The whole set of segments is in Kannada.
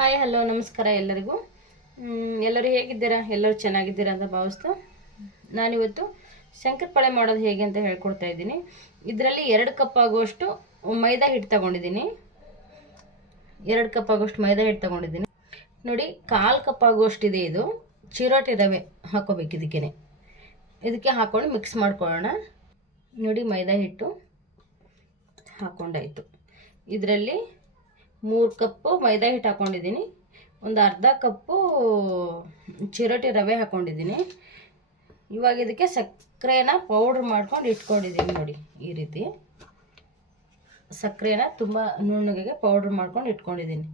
ಹಾಯ್ ಹಲೋ ನಮಸ್ಕಾರ ಎಲ್ಲರಿಗೂ. ಎಲ್ಲರೂ ಹೇಗಿದ್ದೀರಾ? ಎಲ್ಲರೂ ಚೆನ್ನಾಗಿದ್ದೀರಾ ಅಂತ ಭಾವಿಸ್ತಾ ನಾನಿವತ್ತು ಶಂಕರಪಾಳೆ ಮಾಡೋದು ಹೇಗೆ ಅಂತ ಹೇಳ್ಕೊಡ್ತಾ ಇದ್ದೀನಿ. ಇದರಲ್ಲಿ ಎರಡು ಕಪ್ ಆಗುವಷ್ಟು ಮೈದಾ ಹಿಟ್ಟು ತಗೊಂಡಿದ್ದೀನಿ. ಎರಡು ಕಪ್ ಆಗುವಷ್ಟು ಮೈದಾ ಹಿಟ್ಟು ತಗೊಂಡಿದ್ದೀನಿ. ನೋಡಿ, ಕಾಲು ಕಪ್ ಆಗುವಷ್ಟಿದೆ ಇದು. ಚಿರೋಟಿ ರವೆ ಹಾಕೋಬೇಕು ಇದಕ್ಕೇ ಇದಕ್ಕೆ ಹಾಕ್ಕೊಂಡು ಮಿಕ್ಸ್ ಮಾಡ್ಕೊಳ್ಳೋಣ. ನೋಡಿ, ಮೈದಾ ಹಿಟ್ಟು ಹಾಕ್ಕೊಂಡಾಯಿತು ಇದರಲ್ಲಿ ಮೂರು ಕಪ್ಪು ಮೈದಾ ಹಿಟ್ಟು ಹಾಕ್ಕೊಂಡಿದ್ದೀನಿ ಒಂದು ಅರ್ಧ ಕಪ್ಪು ಚಿರೋಟಿ ರವೆ ಹಾಕ್ಕೊಂಡಿದ್ದೀನಿ ಇವಾಗ ಇದಕ್ಕೆ ಸಕ್ಕರೆನ ಪೌಡ್ರ್ ಮಾಡ್ಕೊಂಡು ಇಟ್ಕೊಂಡಿದ್ದೀನಿ ನೋಡಿ ಈ ರೀತಿ. ಸಕ್ಕರೆನ ತುಂಬ ನುಣ್ಣಗೆ ಪೌಡ್ರ್ ಮಾಡ್ಕೊಂಡು ಇಟ್ಕೊಂಡಿದ್ದೀನಿ.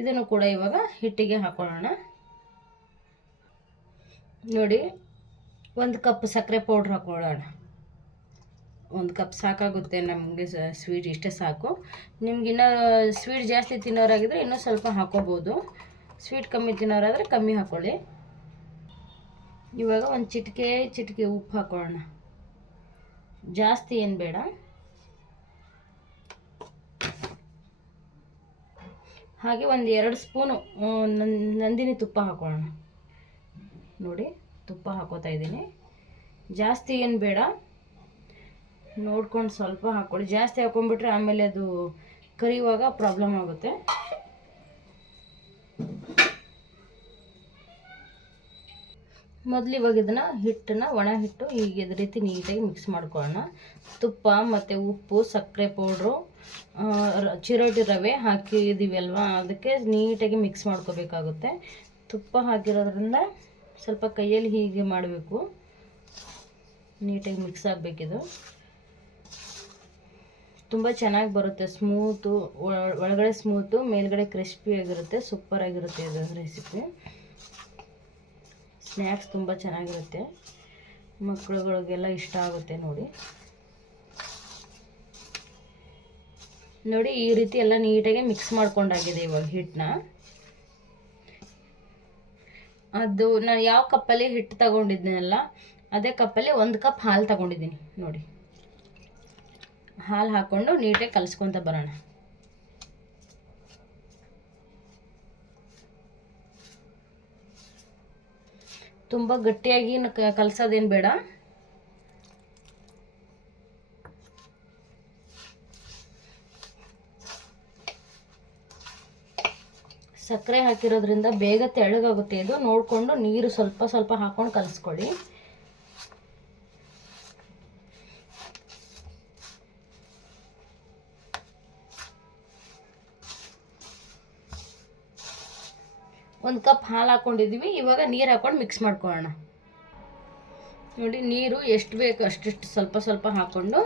ಇದನ್ನು ಕೂಡ ಇವಾಗ ಹಿಟ್ಟಿಗೆ ಹಾಕೊಳ್ಳೋಣ. ನೋಡಿ, ಒಂದು ಕಪ್ ಸಕ್ಕರೆ ಪೌಡ್ರ್ ಹಾಕೊಳ್ಳೋಣ. ಒಂದು ಕಪ್ ಸಾಕಾಗುತ್ತೆ ನಮಗೆ ಸ್ವೀಟ್ ಇಷ್ಟೇ ಸಾಕು. ನಿಮ್ಗೆ ಇನ್ನೂ ಸ್ವೀಟ್ ಜಾಸ್ತಿ ತಿನ್ನೋರಾಗಿದ್ದರೆ ಇನ್ನೂ ಸ್ವಲ್ಪ ಹಾಕೋಬೋದು. ಸ್ವೀಟ್ ಕಮ್ಮಿ ತಿನ್ನೋರಾದರೆ ಕಮ್ಮಿ ಹಾಕ್ಕೊಳ್ಳಿ ಇವಾಗ ಒಂದು ಚಿಟಿಕೆ ಚಿಟಿಕೆ ಉಪ್ಪು ಹಾಕೊಳ್ಳೋಣ. ಜಾಸ್ತಿ ಏನು ಬೇಡ. ಹಾಗೆ ಒಂದು ಎರಡು ಸ್ಪೂನು ನಂದಿನಿ ತುಪ್ಪ ಹಾಕೊಳ್ಳೋಣ. ನೋಡಿ, ತುಪ್ಪ ಹಾಕೋತಾ ಇದ್ದೀನಿ. ಜಾಸ್ತಿ ಏನು ಬೇಡ. ನೋಡ್ಕೊಂಡು ಸ್ವಲ್ಪ ಹಾಕ್ಕೊಳ್ಳಿ. ಜಾಸ್ತಿ ಹಾಕೊಂಡ್ಬಿಟ್ರೆ ಆಮೇಲೆ ಅದು ಕರಿಯುವಾಗ ಪ್ರಾಬ್ಲಮ್ ಆಗುತ್ತೆ. ಮೊದಲು ಇವಾಗ ಇದನ್ನು ಹಿಟ್ಟನ್ನು ಒಣ ಹಿಟ್ಟು ಈಗ ಇದೇ ರೀತಿ ನೀಟಾಗಿ ಮಿಕ್ಸ್ ಮಾಡ್ಕೊಳ್ಳೋಣ. ತುಪ್ಪ ಮತ್ತು ಉಪ್ಪು, ಸಕ್ಕರೆ ಪೌಡ್ರು ಚಿರೋಟಿ ರವೆ ಹಾಕಿದ್ದೀವಿ ಅಲ್ವಾ ಅದಕ್ಕೆ ನೀಟಾಗಿ ಮಿಕ್ಸ್ ಮಾಡ್ಕೋಬೇಕಾಗುತ್ತೆ. ತುಪ್ಪ ಹಾಕಿರೋದ್ರಿಂದ ಸ್ವಲ್ಪ ಕೈಯಲ್ಲಿ ಹೀಗೆ ಮಾಡಬೇಕು. ನೀಟಾಗಿ ಮಿಕ್ಸ್ ಆಗಬೇಕಿದು. ತುಂಬ ಚೆನ್ನಾಗಿ ಬರುತ್ತೆ. ಸ್ಮೂತು ಒಳಗಡೆ ಸ್ಮೂತು ಮೇಲ್ಗಡೆ ಕ್ರಿಸ್ಪಿ ಆಗಿರುತ್ತೆ. ಸೂಪರ್ ಆಗಿರುತ್ತೆ ಇದು ರೆಸಿಪಿ ಸ್ನ್ಯಾಕ್ಸ್ ತುಂಬ ಚೆನ್ನಾಗಿರುತ್ತೆ. ಮಕ್ಕಳುಗಳಿಗೆಲ್ಲ ಇಷ್ಟ ಆಗುತ್ತೆ ನೋಡಿ. ನೋಡಿ, ಈ ರೀತಿ ಎಲ್ಲ ನೀಟಾಗಿ ಮಿಕ್ಸ್ ಮಾಡ್ಕೊಂಡಾಗಿದೆ ಇವಾಗ ಹಿಟ್ಟನ್ನ. ಅದು ನಾನು ಯಾವ ಕಪ್ಪಲ್ಲಿ ಹಿಟ್ಟು ತಗೊಂಡಿದ್ದೀನಲ್ಲ ಅದೇ ಕಪ್ಪಲ್ಲಿ ಒಂದು ಕಪ್ ಹಾಲು ತಗೊಂಡಿದ್ದೀನಿ ನೋಡಿ. ಹಾಲು ಹಾಕ್ಕೊಂಡು ನೀಟಾಗಿ ಕಲಿಸ್ಕೊತ ಬರೋಣ. ತುಂಬ ಗಟ್ಟಿಯಾಗಿ ಕಲಸೋದೇನು ಬೇಡ. ಸಕ್ಕರೆ ಹಾಕಿರೋದ್ರಿಂದ ಬೇಗ ತೆಳ್ಳಗಾಗುತ್ತೆ. ಇದು ನೋಡಿಕೊಂಡು ನೀರು ಸ್ವಲ್ಪ ಸ್ವಲ್ಪ ಹಾಕ್ಕೊಂಡು ಕಲಿಸ್ಕೊಳ್ಳಿ. ಒಂದು ಕಪ್ ಹಾಲು ಹಾಕ್ಕೊಂಡಿದ್ದೀವಿ ಇವಾಗ ನೀರು ಹಾಕ್ಕೊಂಡು ಮಿಕ್ಸ್ ಮಾಡ್ಕೊಳ್ಳೋಣ. ನೋಡಿ, ನೀರು ಎಷ್ಟು ಬೇಕು ಅಷ್ಟಿಷ್ಟು ಸ್ವಲ್ಪ ಸ್ವಲ್ಪ ಹಾಕ್ಕೊಂಡು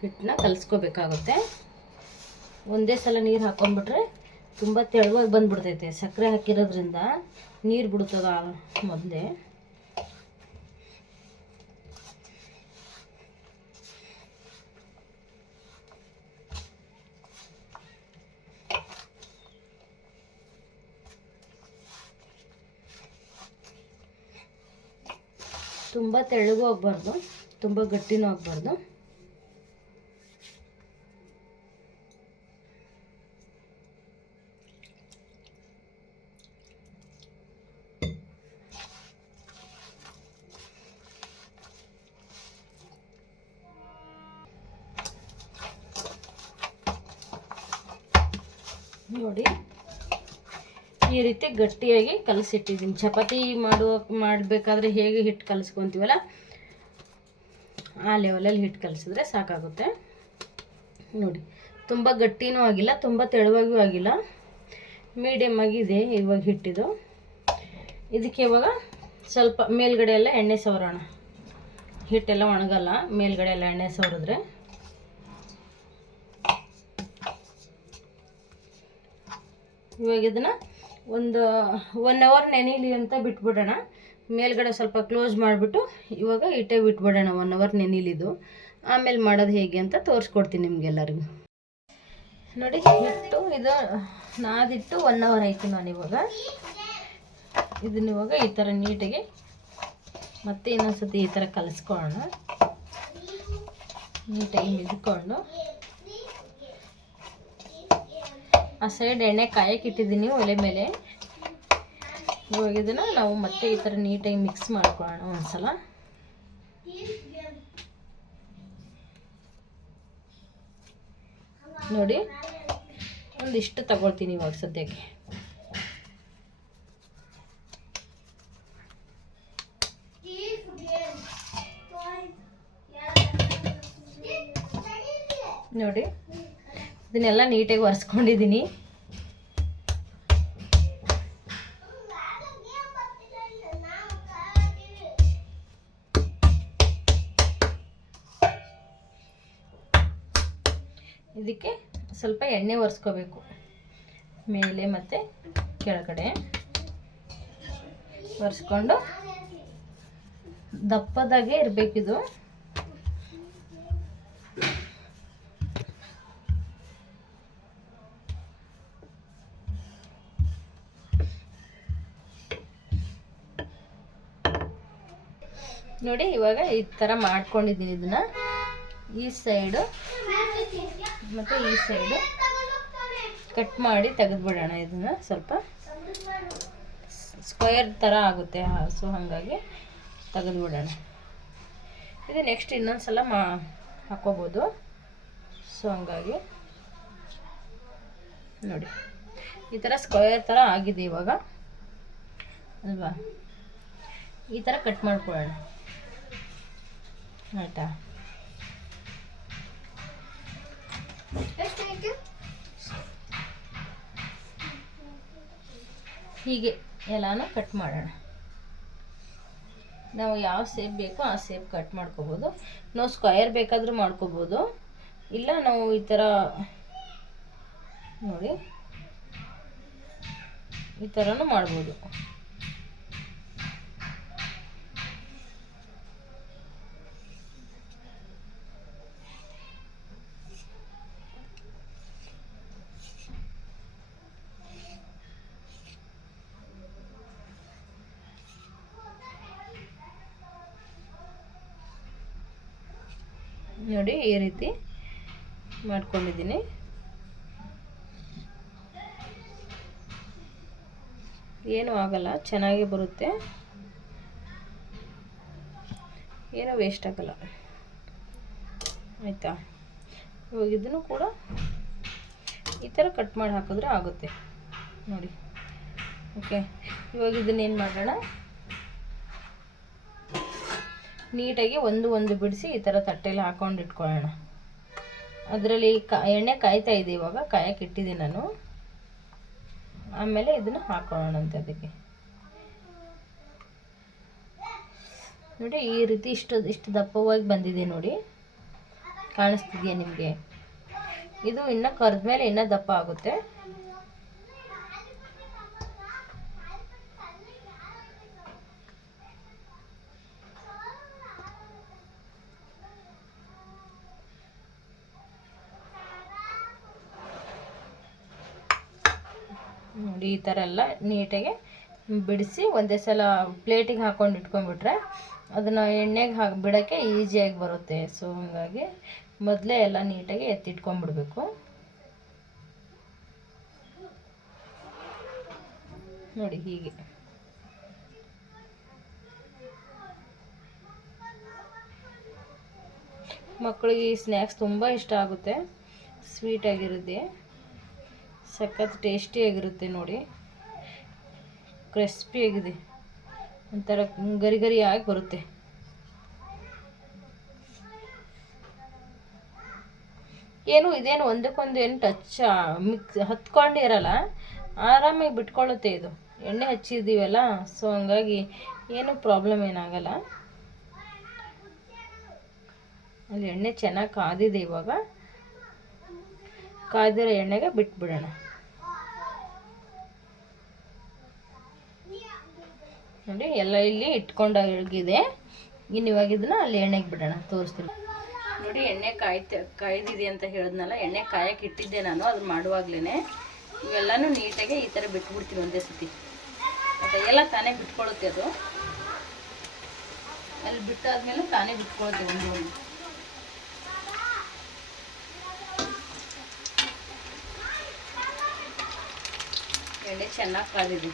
ಹಿಟ್ಟನ್ನ ಕಲಿಸ್ಕೋಬೇಕಾಗುತ್ತೆ. ಒಂದೇ ಸಲ ನೀರು ಹಾಕ್ಕೊಂಡ್ಬಿಟ್ರೆ ತುಂಬ ತೆಳುವಾಗಿ ಬಂದ್ಬಿಡ್ತೈತೆ. ಸಕ್ಕರೆ ಹಾಕಿರೋದ್ರಿಂದ ನೀರು ಬಿಡ್ತದ ಮೊದಲೇ. ತುಂಬ ತೆಳ್ಳಗೂ ಹೋಗ್ಬಾರ್ದು ತುಂಬ ಗಟ್ಟಿನೂ ಆಗಬಾರ್ದು. ನೋಡಿ. ಈ ರೀತಿ ಗಟ್ಟಿಯಾಗಿ ಕಲಸಿಟ್ಟಿದ್ದೀನಿ. ಚಪಾತಿ ಮಾಡುವ, ಮಾಡಬೇಕಾದ್ರೆ ಹೇಗೆ ಹಿಟ್ಟು ಕಲಿಸ್ಕೊತೀವಲ್ಲ, ಆ ಲೆವೆಲಲ್ಲಿ ಹಿಟ್ಟು ಕಲಿಸಿದ್ರೆ ಸಾಕಾಗುತ್ತೆ. ನೋಡಿ, ತುಂಬ ಗಟ್ಟಿನೂ ಆಗಿಲ್ಲ, ತುಂಬ ತೆಳುವಾಗಿಯೂ ಆಗಿಲ್ಲ. ಮೀಡಿಯಮ್ ಆಗಿದೆ ಇವಾಗ ಹಿಟ್ಟಿದು ಇದಕ್ಕೆ ಇವಾಗ ಸ್ವಲ್ಪ ಮೇಲ್ಗಡೆ ಎಲ್ಲ ಎಣ್ಣೆ ಸವರೋಣ. ಹಿಟ್ಟೆಲ್ಲ ಒಣಗಲ್ಲ, ಮೇಲ್ಗಡೆ ಎಲ್ಲ ಎಣ್ಣೆ ಸವರಿದ್ರೆ. ಇವಾಗ ಇದನ್ನು ಒಂದು ಒನ್ ಅವರ್ ನೆನೀಲಿ ಅಂತ ಬಿಟ್ಬಿಡೋಣ. ಮೇಲ್ಗಡೆ ಸ್ವಲ್ಪ ಕ್ಲೋಸ್ ಮಾಡಿಬಿಟ್ಟು ಇವಾಗ ಇಟ್ಟೆ ಬಿಟ್ಬಿಡೋಣ ಒನ್ ಅವರ್ ನೆನೀಲಿದು. ಆಮೇಲೆ ಮಾಡೋದು ಹೇಗೆ ಅಂತ ತೋರಿಸ್ಕೊಡ್ತೀನಿ ನಿಮಗೆಲ್ಲರಿಗೂ. ನೋಡಿ, ಹಿಟ್ಟು ಇದು, ನಾದಿಟ್ಟು ಒನ್ ಅವರ್ ಆಯಿತು ನಾನು ಇವಾಗ. ಇದನ್ನ ಇವಾಗ ಈ ಥರ ನೀಟಾಗಿ ಮತ್ತೆ ಇನ್ನೊಂದ್ಸತಿ ಈ ಥರ ಕಲಿಸ್ಕೊಳ್ಳೋಣ. ನೀಟಾಗಿ ಮಿದ್ಕೊಂಡು. ಆ ಸೈಡ್ ಎಣ್ಣೆ ಕಾಯಕ್ಕೆ ಇಟ್ಟಿದ್ದೀನಿ ಒಲೆ ಮೇಲೆ. ಇವಾಗ ಇದನ್ನು ನಾವು ಮತ್ತೆ ಈ ಥರ ನೀಟಾಗಿ ಮಿಕ್ಸ್ ಮಾಡ್ಕೊಳ್ಳೋಣ ಒಂದ್ಸಲ. ನೋಡಿ, ಒಂದಿಷ್ಟು ತಗೊಳ್ತೀನಿ ಇವಾಗ ಸದ್ಯಕ್ಕೆ. ಇದನ್ನೆಲ್ಲ ನೀಟಾಗಿ ಒರೆಸ್ಕೊಂಡಿದ್ದೀನಿ. ಇದಕ್ಕೆ ಸ್ವಲ್ಪ ಎಣ್ಣೆ ಒರೆಸ್ಕೋಬೇಕು. ಮೇಲೆ ಮತ್ತು ಕೆಳಗಡೆ ಒರೆಸ್ಕೊಂಡು ದಪ್ಪದಾಗೆ ಇರಬೇಕಿದು. ನೋಡಿ, ಇವಾಗ ಈ ಥರ ಮಾಡ್ಕೊಂಡಿದ್ದೀನಿ ಇದನ್ನ. ಈ ಸೈಡು ಮತ್ತು ಈ ಸೈಡು ಕಟ್ ಮಾಡಿ ತೆಗೆದ್ಬಿಡೋಣ ಇದನ್ನ ಸ್ವಲ್ಪ. ಸ್ಕ್ವೇರ್ ಥರ ಆಗುತ್ತೆ ಸೊ ಹಾಗಾಗಿ ತೆಗೆದ್ಬಿಡೋಣ. ಇದು ನೆಕ್ಸ್ಟ್ ಇನ್ನೊಂದು ಸಲ ಮಾ, ಹಾಕೋಬೋದು. ಸೊ ಹಂಗಾಗಿ ನೋಡಿ, ಈ ಥರ ಸ್ಕ್ವೇರ್ ಥರ ಆಗಿದೆ ಇವಾಗ. ಅಲ್ವಾ? ಈ ಥರ ಕಟ್ ಮಾಡ್ಕೊಳ್ಳೋಣ. ಆಯಿತಾ? ಹೀಗೆ ಎಲ್ಲಾನು ಕಟ್ ಮಾಡೋಣ. ನಾವು ಯಾವ ಸೇಪ್ ಬೇಕೋ ಆ ಸೇಪ್ ಕಟ್ ಮಾಡ್ಕೋಬೋದು. ನಾವು ಸ್ಕ್ವಯರ್ ಬೇಕಾದರೂ ಮಾಡ್ಕೋಬೋದು. ಇಲ್ಲ ನಾವು ಈ ಥರ ನೋಡಿ ಈ ಥರನೂ ಮಾಡ್ಬೋದು. ನೋಡಿ ಈ ರೀತಿ ಮಾಡ್ಕೊಂಡಿದ್ದೀನಿ. ಏನೂ ಆಗಲ್ಲ, ಚೆನ್ನಾಗಿ ಬರುತ್ತೆ. ಏನೂ ವೇಸ್ಟ್ ಆಗಲ್ಲ. ಆಯಿತಾ? ಇವಾಗ ಇದನ್ನು ಕೂಡ ಈ ಥರ ಕಟ್ ಮಾಡಿ ಹಾಕಿದ್ರೆ ಆಗುತ್ತೆ. ನೋಡಿ. ಓಕೆ ಇವಾಗ ಇದನ್ನೇನು ಮಾಡೋಣ? ನೀಟಾಗಿ ಒಂದು ಒಂದು ಬಿಡಿಸಿ ಈ ಥರ ತಟ್ಟೆಲಿ ಹಾಕೊಂಡು ಇಟ್ಕೊಳ್ಳೋಣ. ಅದರಲ್ಲಿ ಕ, ಎಣ್ಣೆ ಕಾಯ್ತಾ ಇದೆ ಇವಾಗ, ಕಾಯಕ್ಕೆ ಇಟ್ಟಿದ್ದೀನಿ ನಾನು. ಆಮೇಲೆ ಇದನ್ನು ಹಾಕೊಳ್ಳೋಣಂತೆ ಅದಕ್ಕೆ. ನೋಡಿ, ಈ ರೀತಿ ಇಷ್ಟು ಇಷ್ಟು ದಪ್ಪವಾಗಿ ಬಂದಿದೆ ನೋಡಿ. ಕಾಣಿಸ್ತಿದೆಯಾ ನಿಮಗೆ? ಇದು ಇನ್ನು ಕರೆದ್ಮೇಲೆ ಇನ್ನೂ ದಪ್ಪ ಆಗುತ್ತೆ. ಈ ಥರ ಎಲ್ಲ ನೀಟಾಗಿ ಬಿಡಿಸಿ ಒಂದೇ ಸಲ ಪ್ಲೇಟಿಗೆ ಹಾಕೊಂಡು ಇಟ್ಕೊಂಡ್ಬಿಟ್ರೆ ಅದನ್ನು ಎಣ್ಣೆಗೆ ಹಾಕಿ ಬಿಡೋಕ್ಕೆ ಈಸಿಯಾಗಿ ಬರುತ್ತೆ. ಸೊ ಹಂಗಾಗಿ ಮೊದಲೇ ಎಲ್ಲ ನೀಟಾಗಿ ಎತ್ತಿಟ್ಕೊಂಡ್ಬಿಡ್ಬೇಕು. ನೋಡಿ ಹೀಗೆ. ಮಕ್ಕಳಿಗೆ ಈ ಸ್ನ್ಯಾಕ್ಸ್ ತುಂಬ ಇಷ್ಟ ಆಗುತ್ತೆ. ಸ್ವೀಟಾಗಿರುತ್ತೆ ಸಖತ್ ಟೇಸ್ಟಿಯಾಗಿರುತ್ತೆ ನೋಡಿ. ಕ್ರಿಸ್ಪಿಯಾಗಿದೆ ಒಂಥರ ಗರಿ ಗರಿಯಾಗಿ ಬರುತ್ತೆ. ಏನು, ಇದೇನು ಒಂದಕ್ಕೊಂದು ಏನು ಟಚ್ ಮಿಕ್ಸ್ ಹತ್ಕೊಂಡಿರಲ್ಲ ಆರಾಮಾಗಿ ಬಿಟ್ಕೊಳ್ಳುತ್ತೆ ಇದು. ಎಣ್ಣೆ ಹಚ್ಚಿದ್ದೀವಲ್ಲ ಸೊ ಹಂಗಾಗಿ ಏನು ಪ್ರಾಬ್ಲಮ್ ಏನಾಗಲ್ಲ. ಅಲ್ಲಿ ಎಣ್ಣೆ ಚೆನ್ನಾಗಿ ಕಾದಿದೆ ಇವಾಗ. ಕಾದಿರೋ ಎಣ್ಣೆಗೆ ಬಿಟ್ಬಿಡೋಣ. ನೋಡಿ ಎಲ್ಲ ಇಲ್ಲಿ ಇಟ್ಕೊಂಡಾಗಿದೆ ಇನ್ನು ಇವಾಗ ಇದನ್ನ ಅಲ್ಲಿ ಎಣ್ಣೆಗೆ ಬಿಡೋಣ. ತೋರಿಸ್ತೀನಿ. ನೋಡಿ, ಎಣ್ಣೆ ಕಾಯ್ತ, ಕಾಯ್ದಿದೆ ಅಂತ ಹೇಳಿದ್ನಲ್ಲ, ಎಣ್ಣೆ ಕಾಯಕ್ಕೆ ಇಟ್ಟಿದ್ದೆ ನಾನು ಅದು ಮಾಡುವಾಗ್ಲೇ ಇವೆಲ್ಲನೂ ನೀಟಾಗಿ ಈ ಥರ ಬಿಟ್ಬಿಡ್ತೀನಿ ಒಂದೇ ಸತಿ. ಮತ್ತು ಎಲ್ಲ ತಾನೇ ಬಿಟ್ಕೊಳ್ಳುತ್ತೆ ಅದು. ಅಲ್ಲಿ ಬಿಟ್ಟಾದ್ಮೇಲೆ ತಾನೇ ಬಿಟ್ಕೊಳುತ್ತೆ ಒಂದು ಒಂದು. ಎಣ್ಣೆ ಚೆನ್ನಾಗಿ ಕಾದಿದೆ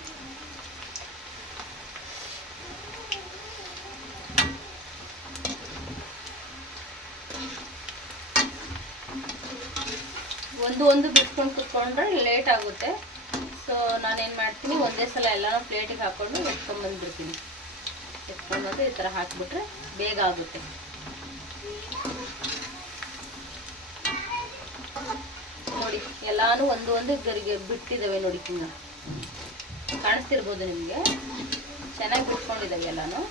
ಒಂದು ಒಂದು ಬಿಟ್ಕೊಂಡು ಕುತ್ಕೊಂಡ್ರೆ ಲೇಟ್ ಆಗುತ್ತೆ. ಸೊ ನಾನೇನು ಮಾಡ್ತೀನಿ, ಒಂದೇ ಸಲ ಎಲ್ಲನೂ ಪ್ಲೇಟಿಗೆ ಹಾಕ್ಕೊಂಡು ಎತ್ಕೊಂಡ್ಬಂದ್ಬಿಡ್ತೀನಿ ಎತ್ಕೊಂಡ್ಬಂದು ಈ ಥರ ಹಾಕಿಬಿಟ್ರೆ ಬೇಗ ಆಗುತ್ತೆ. ನೋಡಿ, ಎಲ್ಲಾನು ಒಂದು ಒಂದು ಗರಿಗೆ ಬಿಟ್ಟಿದ್ದಾವೆ ನೋಡಿ ತಿಂಗ ಕಾಣಿಸ್ತಿರ್ಬೋದು ನಿಮಗೆ? ಚೆನ್ನಾಗಿ ಬಿಟ್ಕೊಂಡಿದ್ದಾವೆ ಎಲ್ಲಾನು.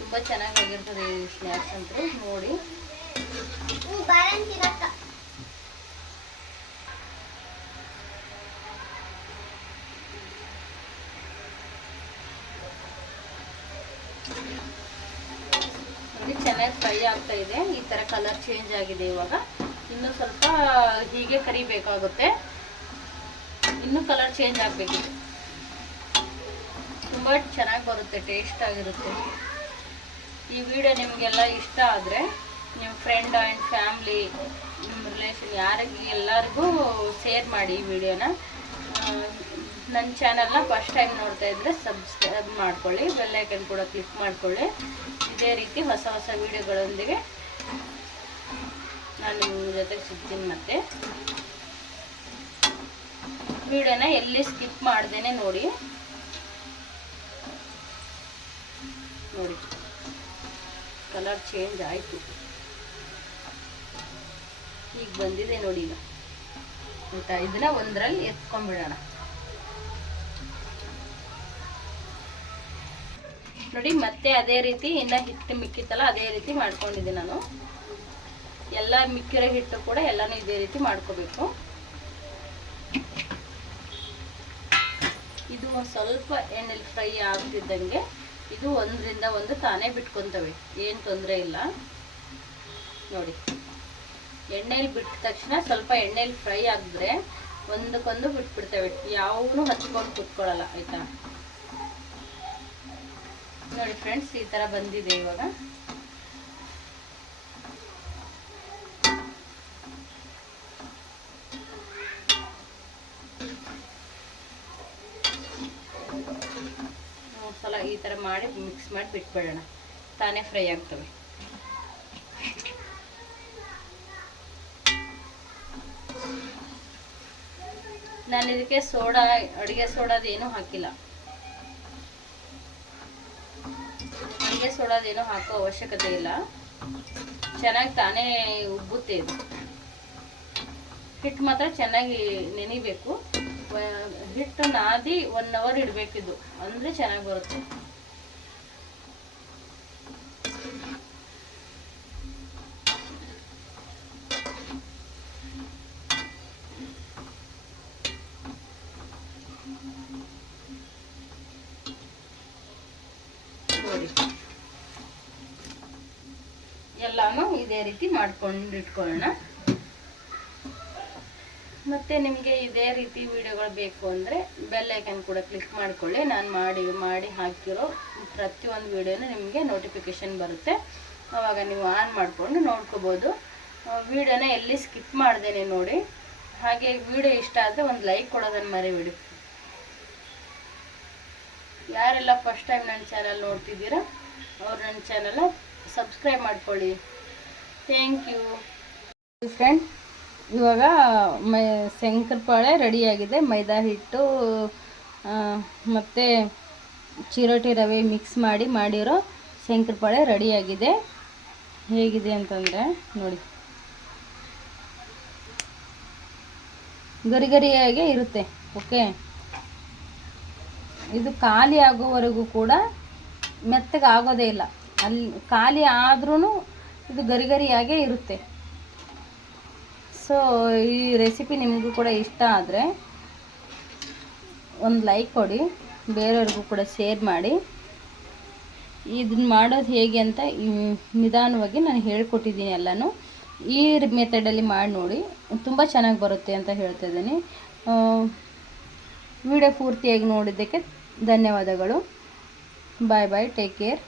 ತುಂಬ ಚೆನ್ನಾಗಾಗಿರ್ತದೆ ಈ ಸ್ನ್ಯಾಕ್ಸ್ ಅಂತೂ. ನೋಡಿ ಚೆನ್ನಾಗಿ ಆಗ್ತಾ ಇದೆ. ಈ ಥರ ಕಲರ್ ಚೇಂಜ್ ಆಗಿದೆ ಇವಾಗ. ಇನ್ನೂ ಸ್ವಲ್ಪ ಹೀಗೆ ಕರಿಬೇಕಾಗುತ್ತೆ. ಇನ್ನೂ ಕಲರ್ ಚೇಂಜ್ ಆಗಬೇಕಿದೆ. ತುಂಬ ಚೆನ್ನಾಗಿ ಬರುತ್ತೆ ಟೇಸ್ಟ್ ಆಗಿರುತ್ತೆ. ಈ ವಿಡಿಯೋ ನಿಮಗೆಲ್ಲ ಇಷ್ಟ ಆದರೆ ನಿಮ್ಮ ಫ್ರೆಂಡ್ ಆ್ಯಂಡ್ ಫ್ಯಾಮ್ಲಿ ನಿಮ್ಮ ರಿಲೇಷನ್ ಯಾರಿಗೆ ಎಲ್ಲರಿಗೂ ಶೇರ್ ಮಾಡಿ ಈ ವಿಡಿಯೋನ ನನ್ನ ಚಾನಲ್ನ ಫಸ್ಟ್ ಟೈಮ್ ನೋಡ್ತಾ ಇದ್ದರೆ ಸಬ್ಸ್ಕ್ರೈಬ್ ಮಾಡ್ಕೊಳ್ಳಿ ಬೆಲ್ಲೈಕನ್ ಕೂಡ ಕ್ಲಿಕ್ ಮಾಡ್ಕೊಳ್ಳಿ. ಇದೇ ರೀತಿ ಹೊಸ ಹೊಸ ವಿಡಿಯೋಗಳೊಂದಿಗೆ ನಾನು ನಿಮ್ಮ ಜೊತೆಗೆ ಸಿಗ್ತೀನಿ ಮತ್ತೆ. ವಿಡಿಯೋನ ಎಲ್ಲಿ ಸ್ಕಿಪ್ ಮಾಡ್ದೇನೆ ನೋಡಿ. ನೋಡಿ. ಕಲರ್ ಚೇಂಜ್ ಆಯಿತು. ಈಗ ಬಂದಿದೆ ನೋಡಿ ಈಗ. ಇದನ್ನ ಒಂದರಲ್ಲಿ ಎತ್ಕೊಂಡ್ಬಿಡೋಣ. ನೋಡಿ, ಮತ್ತೆ ಅದೇ ರೀತಿ ಇನ್ನ ಹಿಟ್ಟು ಮಿಕ್ಕಿತ್ತಲ್ಲ, ಅದೇ ರೀತಿ ಮಾಡ್ಕೊಂಡಿದ್ದೆ ನಾನು. ಎಲ್ಲ ಮಿಕ್ಕಿರೋ ಹಿಟ್ಟು ಕೂಡ ಎಲ್ಲಾನು ಇದೇ ರೀತಿ ಮಾಡ್ಕೋಬೇಕು. ಇದು ಸ್ವಲ್ಪ ಎಣ್ಣೆಲಿ ಫ್ರೈ ಆಗ್ತಿದ್ದಂಗೆ, ಇದು ಒಂದರಿಂದ ಒಂದು ತಾನೇ ಬಿಟ್ಕೊಂತವೆ, ಏನು ತೊಂದರೆ ಇಲ್ಲ. ನೋಡಿ, ಎಣ್ಣೆಲಿ ಬಿಟ್ಟ ತಕ್ಷಣ ಸ್ವಲ್ಪ ಎಣ್ಣೆಲಿ ಫ್ರೈ ಆಗಿದ್ರೆ ಒಂದಕ್ಕೊಂದು ಬಿಟ್ಬಿಡ್ತವೆ ಯಾವೂ ಹಚ್ಕೊಂಡು ಕುತ್ಕೊಳ್ಳಲ್ಲ, ಆಯ್ತಾ? ನೋಡಿ ಫ್ರೆಂಡ್ಸ್ ಈ ಥರ ಬಂದಿದೆ ಇವಾಗ. ಸಲ ಈ ಥರ ಮಾಡಿ ಮಿಕ್ಸ್ ಮಾಡಿ ಬಿಟ್ಬಿಡೋಣ. ತಾನೇ ಫ್ರೈ ಆಗ್ತವೆ. ನಾನು ಇದಕ್ಕೆ ಸೋಡಾ, ಅಡುಗೆ ಸೋಡಾದೇನೂ ಹಾಕಿಲ್ಲ. ಅಡುಗೆ ಸೋಡಾದೇನು ಹಾಕೋ ಅವಶ್ಯಕತೆ ಇಲ್ಲ. ಚೆನ್ನಾಗಿ ತಾನೇ ಉಬ್ಬುತ್ತೆ ಇದು. ಹಿಟ್ಟು ಮಾತ್ರ ಚೆನ್ನಾಗಿ ನೆನಿಬೇಕು. ಹಿಟ್ಟು ನಾದಿ ಒನ್ ಅವರ್ ಇಡಬೇಕಿದು. ಅಂದರೆ ಚೆನ್ನಾಗಿ ಬರುತ್ತೆ ನೋಡಿ ಎಲ್ಲಾನು ಇದೇ ರೀತಿ ಮಾಡ್ಕೊಂಡು ಇಟ್ಕೊಳ್ಳೋಣ ಮತ್ತೆ ನಿಮಗೆ ಇದೇ ರೀತಿ ವಿಡಿಯೋಗಳು ಬೇಕು ಅಂದರೆ ಬೆಲ್ ಐಕನ್ ಕೂಡ ಕ್ಲಿಕ್ ಮಾಡಿಕೊಳ್ಳಿ. ನಾನು ಮಾಡಿ ಮಾಡಿ ಹಾಕಿರೋ ಪ್ರತಿಯೊಂದು ವಿಡಿಯೋನು ನಿಮಗೆ ನೋಟಿಫಿಕೇಶನ್ ಬರುತ್ತೆ. ಆವಾಗ ನೀವು ಆನ್ ಮಾಡಿಕೊಂಡು ನೋಡ್ಕೋಬೋದು. ವೀಡಿಯೋನ ಎಲ್ಲಿ ಸ್ಕಿಪ್ ಮಾಡ್ದೇನೆ ನೋಡಿ. ಹಾಗೆ ವಿಡಿಯೋ ಇಷ್ಟ ಆದರೆ ಒಂದು ಲೈಕ್ ಕೊಡೋದನ್ನು ಮರಿಬಿಡಿ. ಯಾರೆಲ್ಲ ಫಸ್ಟ್ ಟೈಮ್ ನನ್ನ ಚಾನಲ್ ನೋಡ್ತಿದ್ದೀರಾ, ಅವ್ರು ನನ್ನ ಚಾನಲ್ನ ಸಬ್ಸ್ಕ್ರೈಬ್ ಮಾಡ್ಕೊಳ್ಳಿ. ಥ್ಯಾಂಕ್ ಯು ಫ್ರೆಂಡ್ ಇವಾಗ ಮೈ ಶಂಕರಪಾಳೆ ರೆಡಿಯಾಗಿದೆ ಮೈದಾ ಹಿಟ್ಟು ಮತ್ತು ಚಿರೋಟಿ ರವೆ ಮಿಕ್ಸ್ ಮಾಡಿ ಮಾಡಿರೋ ಶಂಕರಪಾಳೆ ರೆಡಿಯಾಗಿದೆ ಹೇಗಿದೆ ಅಂತಂದರೆ, ನೋಡಿ. ಗರಿ ಗರಿಯಾಗೆ ಇರುತ್ತೆ ಓಕೆ ಇದು ಖಾಲಿ ಆಗೋವರೆಗೂ ಕೂಡ ಮೆತ್ತಗೆ ಆಗೋದೇ ಇಲ್ಲ. ಅಲ್ಲಿ ಖಾಲಿ ಆದ್ರೂ ಇದು ಗರಿ ಗರಿಯಾಗೇ ಇರುತ್ತೆ. ಸೊ ಈ ರೆಸಿಪಿ ನಿಮಗೂ ಕೂಡ ಇಷ್ಟ ಆದರೆ ಒಂದು ಲೈಕ್ ಕೊಡಿ, ಬೇರೆಯವ್ರಿಗೂ ಕೂಡ ಶೇರ್ ಮಾಡಿ. ಇದನ್ನ ಮಾಡೋದು ಹೇಗೆ ಅಂತ ನಿಧಾನವಾಗಿ ನಾನು ಹೇಳ್ಕೊಟ್ಟಿದ್ದೀನಿ ಎಲ್ಲನೂ. ಈ ಮೆಥಡಲ್ಲಿ ಮಾಡಿ ನೋಡಿ, ತುಂಬ ಚೆನ್ನಾಗಿ ಬರುತ್ತೆ ಅಂತ ಹೇಳ್ತಾ ಇದ್ದೀನಿ. ವಿಡಿಯೋ ಪೂರ್ತಿಯಾಗಿ ನೋಡಿದ್ದಕ್ಕೆ ಧನ್ಯವಾದಗಳು. ಬಾಯ್ ಬಾಯ್ ಟೇಕ್ ಕೇರ್